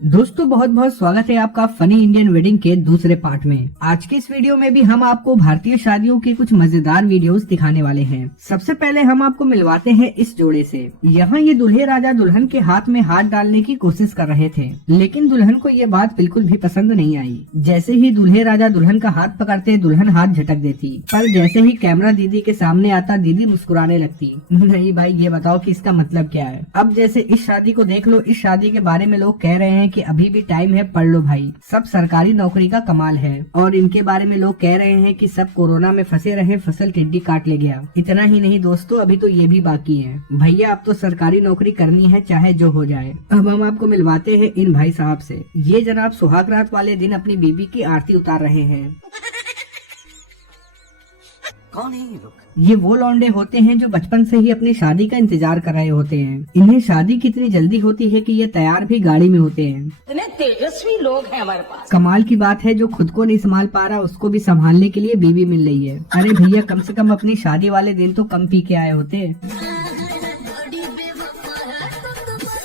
दोस्तों बहुत बहुत स्वागत है आपका फनी इंडियन वेडिंग के दूसरे पार्ट में। आज के इस वीडियो में भी हम आपको भारतीय शादियों के कुछ मजेदार वीडियोस दिखाने वाले हैं। सबसे पहले हम आपको मिलवाते हैं इस जोड़े से। यहाँ ये दूल्हे राजा दुल्हन के हाथ में हाथ डालने की कोशिश कर रहे थे, लेकिन दुल्हन को ये बात बिल्कुल भी पसंद नहीं आई। जैसे ही दूल्हे राजा दुल्हन का हाथ पकड़ते दुल्हन हाथ झटक देती, पर जैसे ही कैमरा दीदी के सामने आता दीदी मुस्कुराने लगती। नहीं भाई, ये बताओ कि इसका मतलब क्या है। अब जैसे इस शादी को देख लो, इस शादी के बारे में लोग कह रहे हैं कि अभी भी टाइम है, पढ़ लो भाई, सब सरकारी नौकरी का कमाल है। और इनके बारे में लोग कह रहे हैं कि सब कोरोना में फंसे रहे, फसल टिड्डी काट ले गया। इतना ही नहीं दोस्तों, अभी तो ये भी बाकी है भैया, अब तो सरकारी नौकरी करनी है चाहे जो हो जाए। अब हम आपको मिलवाते हैं इन भाई साहब से। ये जनाब सुहाग रात वाले दिन अपनी बीबी की आरती उतार रहे हैं। कौन है ये लोग? ये वो लौंडे होते हैं जो बचपन से ही अपनी शादी का इंतजार कर रहे होते हैं। इन्हें शादी कितनी जल्दी होती है कि ये तैयार भी गाड़ी में होते हैं। इतने तेजस्वी लोग हैं हमारे पास। कमाल की बात है, जो खुद को नहीं संभाल पा रहा उसको भी संभालने के लिए बीवी मिल रही है। अरे भैया, कम से कम अपनी शादी वाले दिन तो कम पी के आए होते।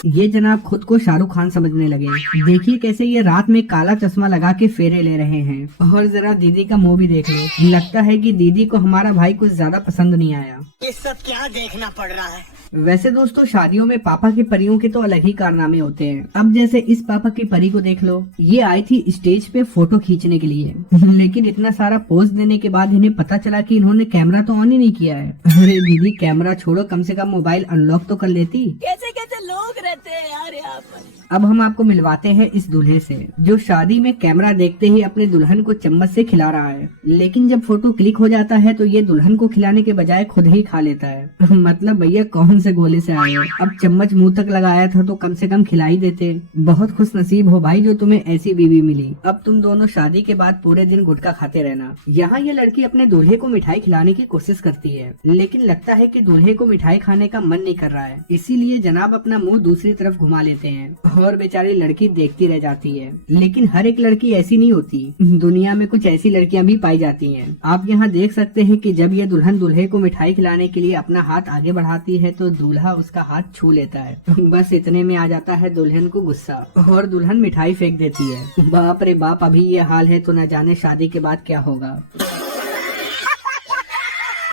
ये जनाब खुद को शाहरुख खान समझने लगे। देखिए कैसे ये रात में काला चश्मा लगा के फेरे ले रहे हैं। और जरा दीदी का मुंह भी देख लो, लगता है कि दीदी को हमारा भाई कुछ ज्यादा पसंद नहीं आया। ये सब क्या देखना पड़ रहा है? वैसे दोस्तों, शादियों में पापा की परियों के तो अलग ही कारनामे होते हैं। अब जैसे इस पापा की परी को देख लो, ये आई थी स्टेज पे फोटो खींचने के लिए, लेकिन इतना सारा पोज देने के बाद इन्हें पता चला कि इन्होंने कैमरा तो ऑन ही नहीं किया है। अरे दीदी, कैमरा छोड़ो, कम से कम मोबाइल अनलॉक तो कर लेती। कैसे कैसे लोग रहते हैं यार यहाँ पर। अब हम आपको मिलवाते हैं इस दूल्हे से, जो शादी में कैमरा देखते ही अपने दुल्हन को चम्मच से खिला रहा है, लेकिन जब फोटो क्लिक हो जाता है तो ये दुल्हन को खिलाने के बजाय खुद ही खा लेता है। मतलब भैया, कौन से गोले से आए हो? अब चम्मच मुंह तक लगाया था तो कम से कम खिला ही देते। बहुत खुश नसीब हो भाई जो तुम्हें ऐसी बीवी मिली। अब तुम दोनों शादी के बाद पूरे दिन गुटखा खाते रहना। यहाँ ये लड़की अपने दूल्हे को मिठाई खिलाने की कोशिश करती है, लेकिन लगता है कि दूल्हे को मिठाई खाने का मन नहीं कर रहा है, इसीलिए जनाब अपना मुंह दूसरी तरफ घुमा लेते हैं और बेचारी लड़की देखती रह जाती है। लेकिन हर एक लड़की ऐसी नहीं होती, दुनिया में कुछ ऐसी लड़कियां भी पाई जाती हैं। आप यहाँ देख सकते हैं कि जब ये दुल्हन दूल्हे को मिठाई खिलाने के लिए अपना हाथ आगे बढ़ाती है तो दूल्हा उसका हाथ छू लेता है। बस इतने में आ जाता है दुल्हन को गुस्सा और दुल्हन मिठाई फेंक देती है। बाप रे बाप, अभी ये हाल है तो न जाने शादी के बाद क्या होगा।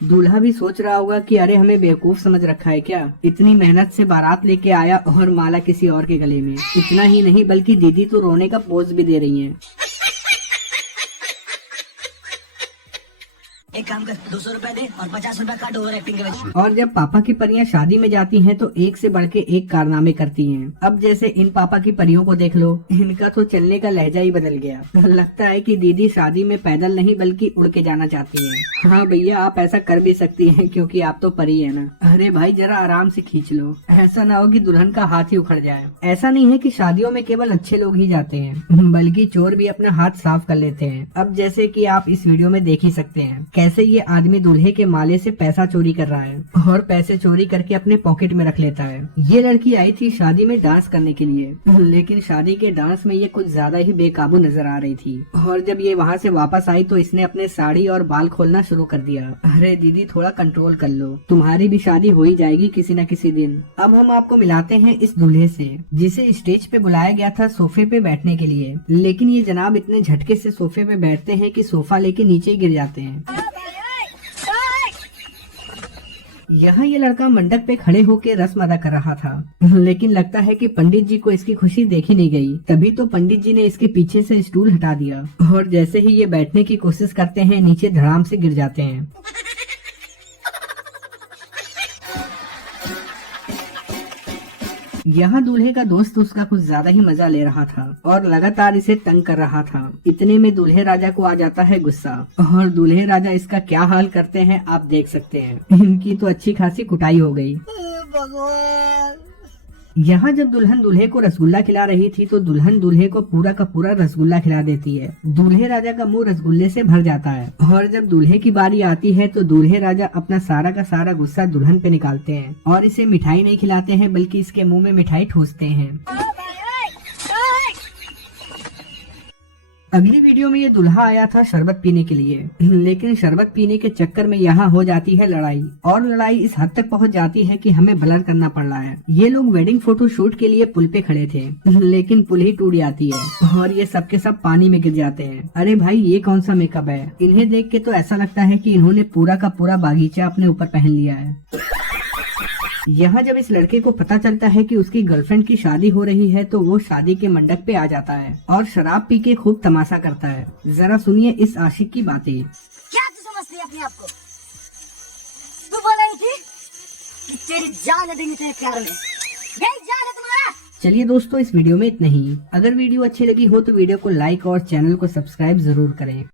दूल्हा भी सोच रहा होगा कि अरे हमें बेवकूफ समझ रखा है क्या, इतनी मेहनत से बारात लेके आया और माला किसी और के गले में। इतना ही नहीं बल्कि दीदी तो रोने का पोज भी दे रही हैं। एक काम कर, 200 रुपए दे और 50 रुपए काट ओवर एक्टिंग के वजह। और जब पापा की परियां शादी में जाती हैं तो एक से बढ़ के एक कारनामे करती हैं। अब जैसे इन पापा की परियों को देख लो, इनका तो चलने का लहजा ही बदल गया। लगता है कि दीदी शादी में पैदल नहीं बल्कि उड़ के जाना चाहती हैं। हाँ भैया, आप ऐसा कर भी सकती हैं क्योंकि आप तो परी है ना। अरे भाई, जरा आराम से खींच लो, ऐसा ना हो कि दुल्हन का हाथ ही उखड़ जाए। ऐसा नहीं है कि शादियों में केवल अच्छे लोग ही जाते हैं, बल्कि चोर भी अपना हाथ साफ कर लेते हैं। अब जैसे कि आप इस वीडियो में देख ही सकते हैं कैसे ये आदमी दूल्हे के माले से पैसा चोरी कर रहा है और पैसे चोरी करके अपने पॉकेट में रख लेता है। ये लड़की आई थी शादी में डांस करने के लिए, लेकिन शादी के डांस में ये कुछ ज्यादा ही बेकाबू नजर आ रही थी। और जब ये वहाँ से वापस आई तो इसने अपने साड़ी और बाल खोलना शुरू कर दिया। अरे दीदी, थोड़ा कंट्रोल कर लो, तुम्हारी भी शादी हो ही जाएगी किसी न किसी दिन। अब हम आपको मिलाते हैं इस दूल्हे से, जिसे स्टेज पे बुलाया गया था सोफे पे बैठने के लिए, लेकिन ये जनाब इतने झटके से सोफे पे बैठते हैं कि सोफा लेके नीचे गिर जाते हैं। यहाँ ये लड़का मंडप पे खड़े होकर रस्म अदा कर रहा था, लेकिन लगता है कि पंडित जी को इसकी खुशी देखी नहीं गई। तभी तो पंडित जी ने इसके पीछे से स्टूल हटा दिया और जैसे ही ये बैठने की कोशिश करते हैं नीचे धड़ाम से गिर जाते हैं। यहाँ दूल्हे का दोस्त उसका कुछ ज्यादा ही मजा ले रहा था और लगातार इसे तंग कर रहा था। इतने में दूल्हे राजा को आ जाता है गुस्सा और दूल्हे राजा इसका क्या हाल करते हैं आप देख सकते हैं। इनकी तो अच्छी खासी कुटाई हो गई। भगवान, यहाँ जब दुल्हन दूल्हे को रसगुल्ला खिला रही थी तो दुल्हन दूल्हे को पूरा का पूरा रसगुल्ला खिला देती है। दूल्हे राजा का मुंह रसगुल्ले से भर जाता है और जब दूल्हे की बारी आती है तो दूल्हे राजा अपना सारा का सारा गुस्सा दुल्हन पे निकालते हैं और इसे मिठाई नहीं खिलाते हैं बल्कि इसके मुंह में मिठाई ठूसते हैं। अगली वीडियो में ये दूल्हा आया था शरबत पीने के लिए, लेकिन शरबत पीने के चक्कर में यहाँ हो जाती है लड़ाई, और लड़ाई इस हद तक पहुँच जाती है कि हमें ब्लर करना पड़ रहा है। ये लोग वेडिंग फोटो शूट के लिए पुल पे खड़े थे, लेकिन पुल ही टूट जाती है और ये सब के सब पानी में गिर जाते हैं। अरे भाई ये कौन सा मेकअप है? इन्हें देख के तो ऐसा लगता है कि इन्होंने पूरा का पूरा बागीचा अपने ऊपर पहन लिया है। यहाँ जब इस लड़के को पता चलता है कि उसकी गर्लफ्रेंड की शादी हो रही है तो वो शादी के मंडप पे आ जाता है और शराब पी के खूब तमाशा करता है। जरा सुनिए इस आशिक की बातें। क्या तू समझती है अपने आप को? तू बोल रही थी कि तेरी जान देंगे तेरे प्यार में, यही जान है तुम्हारा। चलिए दोस्तों, इस वीडियो में इतना ही। अगर वीडियो अच्छी लगी हो तो वीडियो को लाइक और चैनल को सब्सक्राइब जरूर करें।